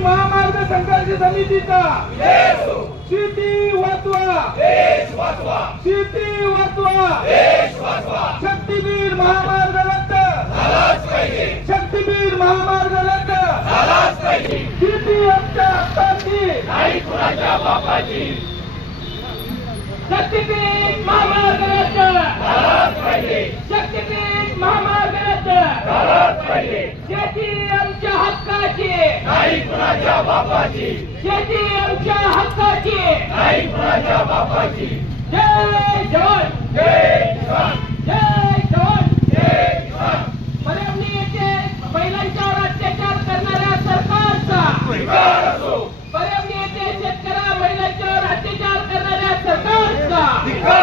महामार्ग संघर्ष समितीचा शेती वाचवा, शेती वाचवा, शक्तीपीठ महामार्ग रद्द, शक्तीपीठ महामार्ग रद्द, शेती आमच्या हक्काची, नाही कुणाच्या बापाची. शक्तीपीठ महामार्ग रद्द, शक्तीपीठ महामार्ग रद्द, शेती आमच्या हक्काची, नाही कुणाच्या बापाची. शेती आमच्या हक्काची, नाही कुणाच्या बापाची. जय जवान, जय किसान, जय जवान, जय किसान. परभणी येथे महिलांच्यावर अत्याचार करणाऱ्या सरकारचा धिक्कार असो. परभणी येथे शेतकऱ्या महिलांच्यावर अत्याचार करणाऱ्या सरकारचा धिक्कार